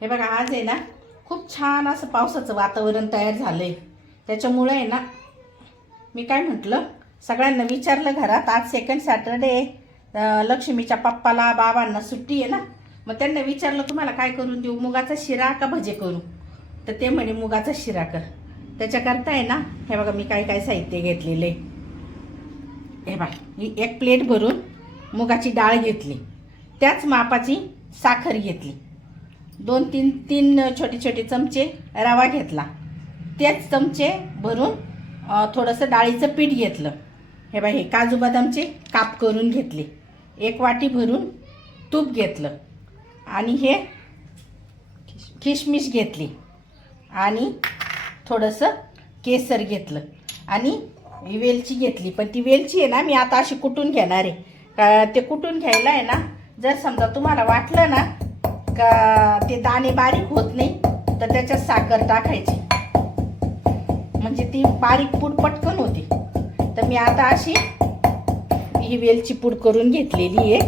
हे बघा, आज आहे ना खूप छान असं पावसाचं वातावरण तयार झालंय. त्याच्यामुळे आहे ना मी काय म्हटलं, सगळ्यांना विचारलं घरात, आज सेकंड सॅटरडे, लक्ष्मीच्या पप्पाला बाबांना सुट्टी आहे ना, मग त्यांना विचारलं तुम्हाला काय करून देऊ, मुगाचा शिरा का भजे करू. तर ते म्हणे मुगाचा शिरा कर. त्याच्याकरता आहे ना, हे बघा मी काय काय साहित्य घेतलेले. हे बघा, ही एक प्लेट भरून मुगाची डाळ घेतली, त्याच मापाची साखर घेतली, तीन छोटे छोटे चमचे रवा घेतला, तेच चमचे भरून थोडंसं डाळीचं पीठ घेतलं. हे बघा, हे काजू बदामचे काप करून घेतले, एक वाटी भरून तूप घेतलं, आणि हे किशमिश घेतली, आणि थोडंसं केसर घेतलं, आणि वेलची घेतली. पण ती वेलची आहे ना मी आता अशी कुटून घेणार आहे. ते कुटून घ्यायला आहे ना, जर समजा तुम्हाला वाटलं ना का ते दाणे बारीक होत नाही, तर त्याच्यात साखर टाकायची, म्हणजे ती बारीक पूड पटकन होती. तर मी आता अशी ही वेलची पूड करून घेतलेली आहे.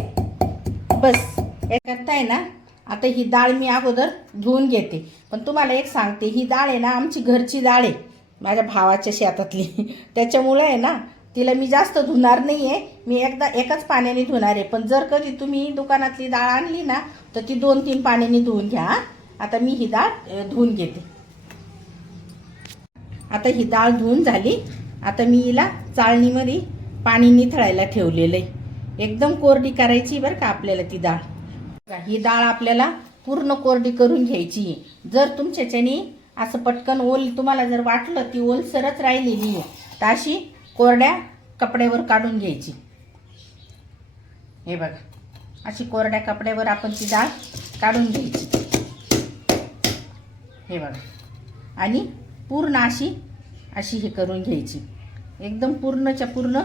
बस याकरता आहे ना, आता ही डाळ मी अगोदर धुवून घेते. पण तुम्हाला एक सांगते, ही डाळ आहे ना आमची घरची डाळ आहे, माझ्या भावाच्या शेतातली. त्याच्यामुळे आहे ना तिला मी जास्त धुणार नाही आहे, मी एकच पाण्याने धुणार आहे. पण जर कधी तुम्ही दुकानातली डाळ आणली ना, तर ती 2-3 पाण्याने धुवून घ्या. आता मी ही डाळ धुवून घेते. आता ही डाळ धुवून झाली. आता मी हिला चाळणीमध्ये पाणी निथळायला ठेवलेलं आहे. एकदम कोरडी करायची बरं का आपल्याला ती डाळ. ही डाळ आपल्याला पूर्ण कोरडी करून घ्यायची. जर तुमच्याच्यानी असं पटकन तुम्हाला जर वाटलं ती ओलसरच राहिलेली आहे, तर अशी कोरड्या कपड्यावर काढून घ्यायची. हे बघा, अशी कोरड्या कपड्यावर आपण ती डाळ काढून घ्यायची. हे बघा, आणि पूर्ण अशी हे करून घ्यायची. एकदम पूर्णच्या पूर्ण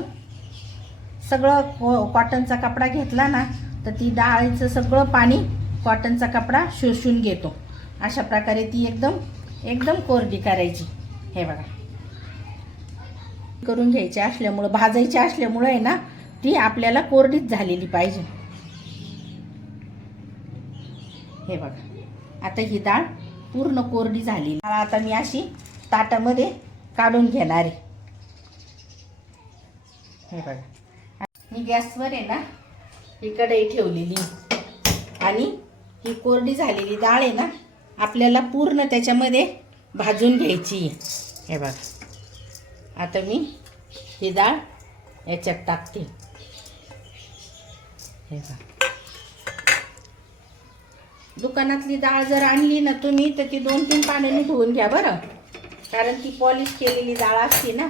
सगळं कॉटनचा कपडा घेतला ना, तर ती डाळीचं सगळं पाणी कॉटनचा कपडा शोषून घेतो. अशा प्रकारे ती एकदम कोरडी करायची. हे बघा, करून घ्यायची असल्यामुळं, भाजायची असल्यामुळं आहे ना, ती आपल्याला कोरडीच झालेली पाहिजे. हे बघा, आता ही डाळ पूर्ण कोरडी झाली. आता मी अशी ताटामध्ये काढून घेणार आहे. हे बघा, मी गॅसवर आहे ना ही कढई ठेवलेली, आणि ही कोरडी झालेली डाळ आहे ना आपल्याला पूर्ण त्याच्यामध्ये भाजून घ्यायची. हे बघा, आता मी ही डाळ याच्यात टाकते. हे बघा, दुकानातली डाळ जर आणली ना तुम्ही, तर ती 2-3 पाण्याने धुवून घ्या बरं, कारण ती पॉलिश केलेली डाळ असते ना,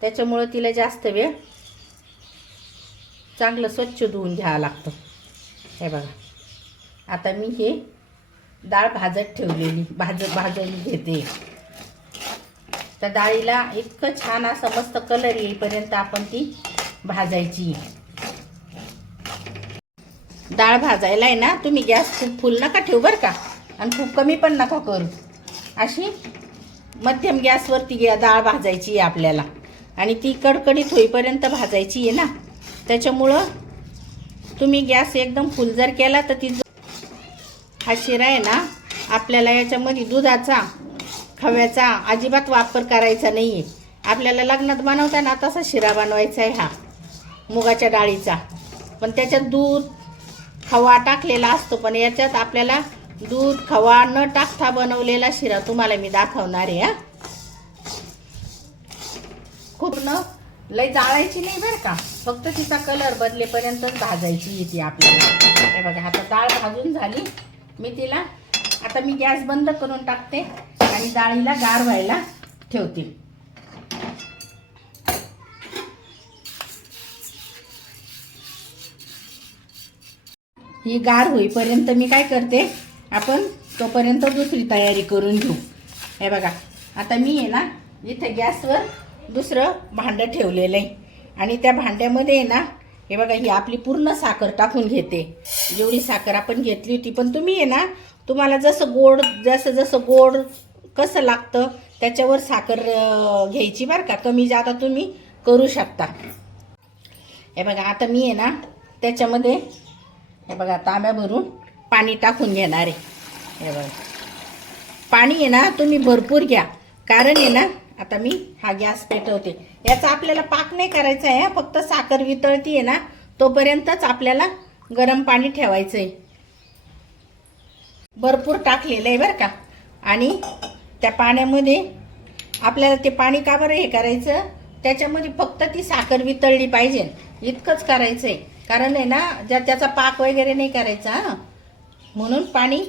त्याच्यामुळं तिला जास्त वेळ चांगलं स्वच्छ धुवून घ्यावं लागतं. हे बघा, आता मी हे डाळ भाजत ठेवलेली भाजून घेते. त्या डाळीला इतकं छान असं मस्त कलर येईपर्यंत आपण ती भाजायची. डाळ भाजायला आहे ना तुम्ही गॅस खूप फुल नका ठेवू बरं का, आणि खूप कमी पण नका करू. अशी मध्यम गॅसवरती डाळ भाजायची आहे आपल्याला, आणि ती कडकडीत होईपर्यंत भाजायची आहे ना. त्याच्यामुळं तुम्ही गॅस एकदम फुल जर केला तर ती हा शिरा आहे ना, आपल्याला याच्यामध्ये दुधाचा खव्याचा अजिबात वापर करायचा नाही आहे. आपल्याला लग्नात बनवताना तसा शिरा बनवायचा आहे हा मुगाच्या डाळीचा. पण त्याच्यात दूध खवा टाकलेला असतो, पण याच्यात आपल्याला दूध खवा न टाकता बनवलेला शिरा तुम्हाला मी दाखवणार आहे. खूप लय जाळायची नाही बरं का, फक्त तिचा कलर बदलेपर्यंतच भाजायची येते आपल्याला. हे बघा, आता डाळ भाजून झाली. मी तिला आता गॅस बंद करून टाकते, आणि डाळीला गार व्हायला ठेवते. ही गार होईपर्यंत मी काय करते, आपण तोपर्यंत दुसरी तयारी करून घेऊ. हे बघा, आता मी आहे ना इथे गॅसवर दुसरं भांडं ठेवलेलं आहे, आणि त्या भांड्यामध्ये आहे ना, हे बघा, ही आपली पूर्ण साखर टाकून घेते. जेवढी साखर आपण घेतली होती. पण तुम्ही आहे ना, तुम्हाला जसं गोड कसं लागतं त्याच्यावर साखर घ्यायची बरं का, कमी जादा तुम्ही करू शकता. हे बघा, आता मी आहे ना त्याच्यामध्ये हे बघा तांब्या भरून पाणी टाकून घेणार आहे. हे बघा, पाणी आहे ना तुम्ही भरपूर घ्या, कारण आहे ना आता मी हा गॅस पेटवते. याचा आपल्याला पाक नाही करायचा आहे, फक्त साखर वितळती आहे ना तोपर्यंतच आपल्याला गरम पाणी ठेवायचं आहे. भरपूर टाकलेलं आहे बरं का. आणि त्या पाण्यामध्ये आपल्याला ते पाणी का बरं हे करायचं, त्याच्यामध्ये फक्त ती साखर वितळली पाहिजे इतकंच करायचं आहे. कारण आहे ना त्याचा पाक वगैरे नाही करायचा हां. म्हणून पाणी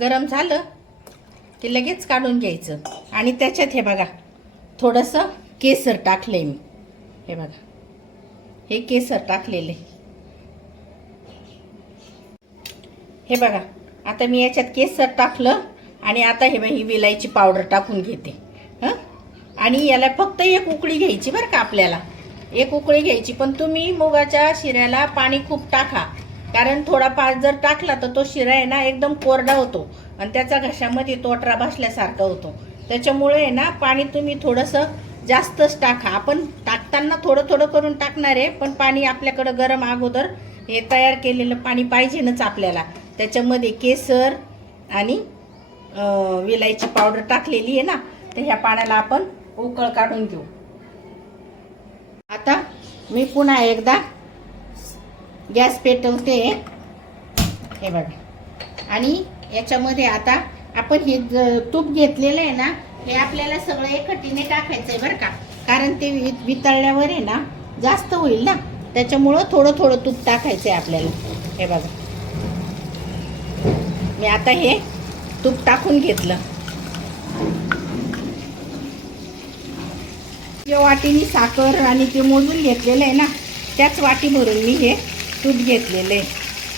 गरम झालं की लगेच काढून घ्यायचं. आणि त्याच्यात हे बघा थोडंसं केसर टाकले मी. हे बघा हे केसर टाकलेले. हे बघा आता मी याच्यात केसर टाकलं आणि आता हे ही विलायची पावडर टाकून घेते हां. आणि याला फक्त एक उकळी घ्यायची बरं का, आपल्याला एक उकळी घ्यायची. पण तुम्ही मुगाच्या शिऱ्याला पाणी खूप टाका, कारण थोडा जर टाकला तर तो शिरा आहे ना एकदम कोरडा होतो आणि त्याचा घशामध्ये तोटरा बसल्यासारखा होतो. त्याच्यामुळे आहे ना पाणी तुम्ही थोडंसं जास्तच टाका. आपण टाकताना थोडं थोडं करून टाकणार आहे, पण पाणी आपल्याकडं गरम अगोदर हे तयार केलेलं पाणी पाहिजेनच आपल्याला. त्याच्यामध्ये केसर आणि विलायची पावडर टाकलेली आहे ना, तर ह्या पाण्याला आपण उकळ काढून घेऊ. आता मी पुन्हा एकदा गॅस पेटवते. हे बघा आणि याच्यामध्ये आता आपण हे तूप घेतलेलं आहे ना, हे आपल्याला सगळं एकटीने टाकायचं आहे बरं का, कारण ते वितळल्यावर आहे ना जास्त होईल ना, त्याच्यामुळं थोडं थोडं तूप टाकायचं आहे आपल्याला. हे बघा मी आता हे तूप टाकून घेतलं. जे वाटीनी साखर आणि ते मोजून घेतलेलं आहे ना त्याच वाटी भरून मी हे तूप घेतलेलं आहे.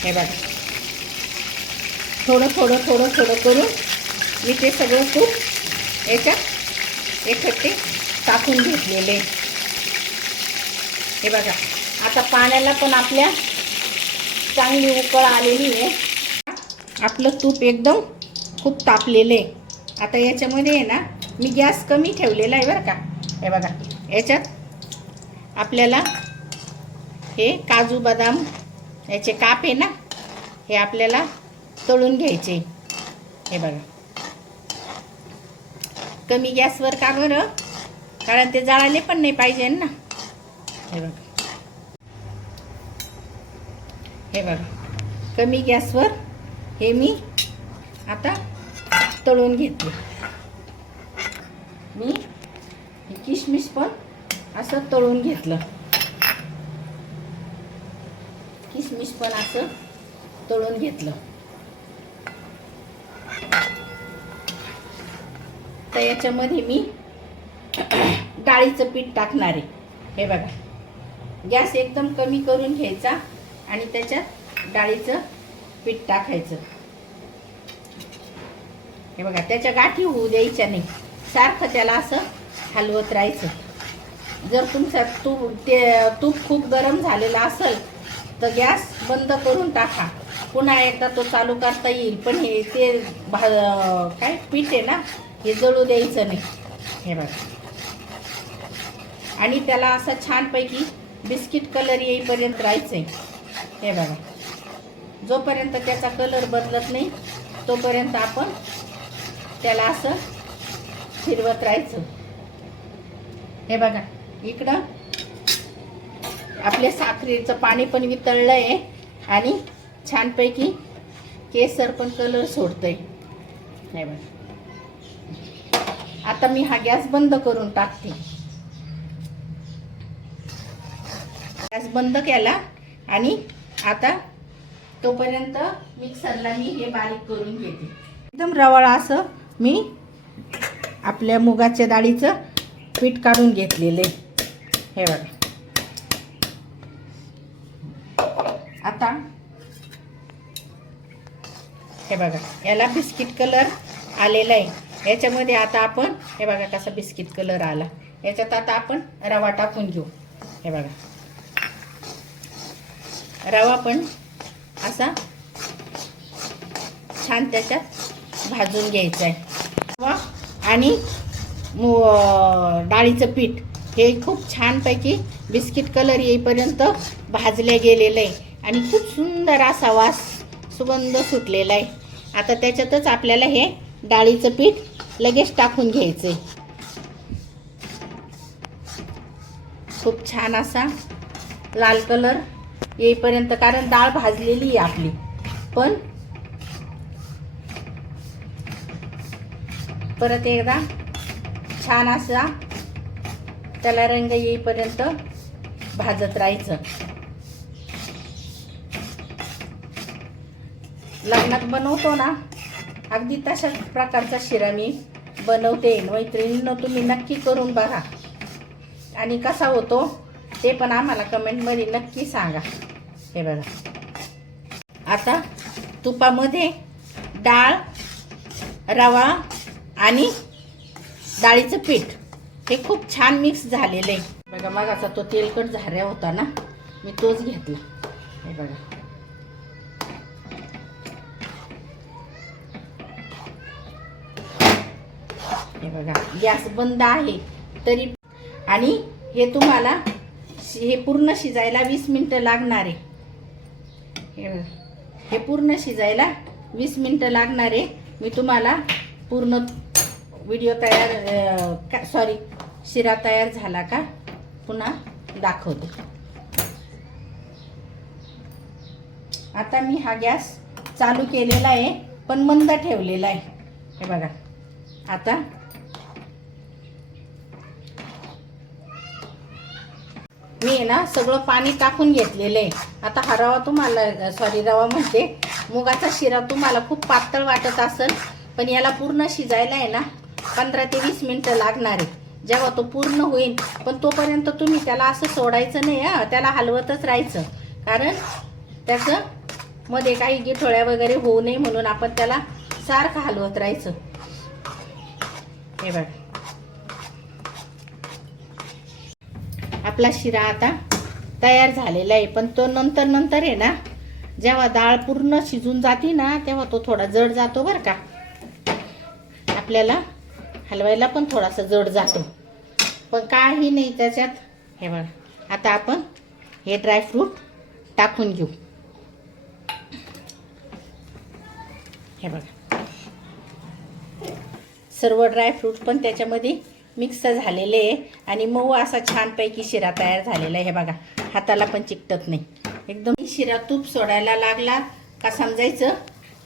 हे बघा थोडं थोडं थोडं थोडं करून मी ते सगळं तूप याच्यात एकट्टे टाकून घेतलेले. हे बघा आता पाण्याला पण आपल्या चांगली उकळ आलेली आहे. आपलं तूप एकदम खूप तापलेलं आहे. आता याच्यामध्ये आहे ना मी गॅस कमी ठेवलेला आहे बरं का. हे बघा याच्यात आपल्याला हे काजू बदाम याचे काप आहे ना, हे आपल्याला तळून घ्यायचे. हे बघा कमी गॅसवर का बरं, कारण ते जाळले पण नाही पाहिजे ना. हे बघा हे बघा कमी गॅसवर हे मी आता तळून घेतले. मी किशमिश पण असं तळून घेतलं. किशमिश पण असं तळून घेतलं. तर याच्यामध्ये मी डाळीचं पीठ टाकणार आहे. हे बघा गॅस एकदम कमी करून घ्यायचा आणि त्याच्यात डाळीचं पीठ टाकायचं. हे बघा त्याच्या गाठी होऊ द्यायच्या नाही, सारखं त्याला असं हलवत राहायचं. जर तुमचा तूप खूप गरम झालेला असेल तर गॅस बंद करून टाका, पुन्हा एकदा तो चालू करता येईल. पण हे ते काय पीठ आहे ना हे जळू द्यायचं नाही. हे बघा आणि त्याला असं छानपैकी बिस्किट कलर येईपर्यंत राहायचं आहे. हे बघा जोपर्यंत त्याचा कलर बदलत नाही तोपर्यंत आपण त्याला असं फिरवत राहायचं. हे बघा इकडं आपल्या साखरेचं पाणी पण वितळलं आहे आणि छानपैकी केसर पण कलर सोडतंय. हे बघा आता मी हा गॅस बंद करून टाकते. गॅस बंद केला आणि आता तोपर्यंत मिक्सरला मी हे बारीक करून घेते. एकदम रवाळ असं मी आपल्या मुगाच्या डाळीचं पीठ काढून घेतलेले. हे बघा आता हे बघा याला बिस्किट कलर आलेला आहे. याच्यामध्ये आता आपण हे बघा कसा बिस्किट कलर आला. याच्यात आता आपण रवा टाकून घेऊ. हे बघा रवा पण असा छान त्याच्यात भाजून घ्यायचा आहे. रवा आणि डाळीचं पीठ हे खूप छानपैकी बिस्किट कलर येईपर्यंत भाजले गेलेलं आहे आणि खूप सुंदर असा वास सुगंध सुटलेला आहे. आता त्याच्यातच आपल्याला हे डाळीचं पीठ लगेच टाकून घ्यायचंय. खूप छान असा लाल कलर येईपर्यंत, कारण डाळ भाजलेली आहे आपली. पण परत एकदा छान असा त्याला रंग येईपर्यंत भाजत राहायचं. लग्नात बनवतो ना, अगदी तशाच प्रकारचा शिरा मी बनवते. मैत्रिणींनो, तुम्ही नक्की करून बघा आणि कसा होतो ते पण आम्हाला कमेंटमध्ये नक्की सांगा. हे बघा, आता तुपामध्ये डाळ, रवा आणि डाळीचं पीठ हे खूप छान मिक्स झालेलं आहे. बघा, मगाचा तो तेलकट झाऱ्या होता ना, मी तोच घेतला. हे बघा, हे बघा, गॅस बंद आहे तरी. आणि हे तुम्हाला हे पूर्ण शिजायला 20 मिनिटं लागणार आहे. हे पूर्ण शिजायला 20 मिनिटं लागणार आहे. मी तुम्हाला पूर्ण व्हिडिओ शिरा तयार झाला का पुन्हा दाखवते. आता मी हा गॅस चालू केलेला आहे, पण मंद ठेवलेला आहे. हे बघा, आता मी ना सगळं पाणी टाकून घेतलेलं आहे. आता हा रवा तुम्हाला रवा म्हणते, मुगाचा शिरा तुम्हाला खूप पातळ वाटत असेल, पण याला पूर्ण शिजायला आहे ना 15 ते 20 मिनिटं लागणार आहे. जेव्हा तो पूर्ण होईल, पण तोपर्यंत तुम्ही त्याला असं सोडायचं नाही, त्याला हलवतच राहायचं. कारण त्याचं मध्ये काही गिठोळ्या वगैरे होऊ नये म्हणून आपण त्याला सारखं हलवत राहायचं. हे बघा, आपला शिरा आता तयार झालेला आहे. पण तो नंतर आहे ना, जेव्हा डाळ पूर्ण शिजून जाते ना, तेव्हा तो थोडा जड जातो बरं का. आपल्याला हलवायला पण थोडासा जड जातो, पण काही नाही त्याच्यात. हे बघा, आता आपण हे ड्रायफ्रूट टाकून घेऊ. हे बघा, सर्व ड्रायफ्रूट पण त्याच्यामध्ये मिक्स झालेले आहे आणि मऊ असा छानपैकी शिरा तयार झालेला आहे. हे बघा, हाताला पण चिकटत नाही. एकदम शिरा तूप सोडायला लागला का समजायचं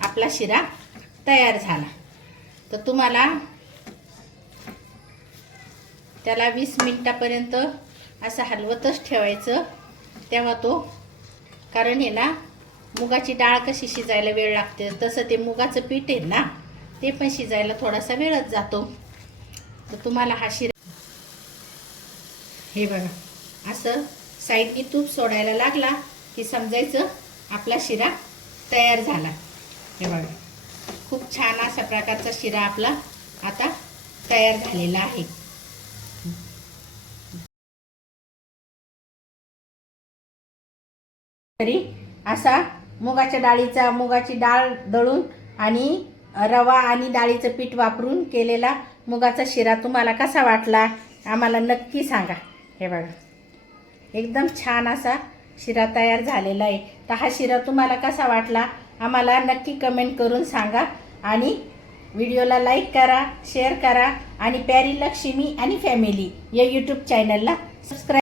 आपला शिरा तयार झाला. तर तुम्हाला त्याला 20 मिनिटापर्यंत असं हलवतच ठेवायचं. तेव्हा तो, कारण हे ना मुगाची डाळ कशी शिजायला वेळ लागते, तसं ते मुगाचं पीठ आहे ना, ते पण शिजायला थोडासा वेळच जातो. तर तुम्हाला हा शिरा, हे बघा, असं साईडनी तूप सोडायला लागला की समजायचं आपला शिरा तयार झाला. हे बघा, खूप छान अशा प्रकारचा शिरा आपला आता तयार झालेला आहे. तरी असा मुगाची डाळ दळून आणि रवा आणि डाळीचं पीठ वापरून केलेला मुगाचा शिरा तुम्हाला कसा वाटला आम्हाला नक्की सांगा. हे बघा, एकदम छान असा शिरा तयार झालेला आहे. तर हा शिरा तुम्हाला कसा वाटला आम्हाला नक्की कमेंट करून सांगा. आणि व्हिडिओला लाईक करा, शेअर करा आणि प्यारी लक्ष्मी आणि फॅमिली या यूट्यूब चॅनलला सबस्क्राईब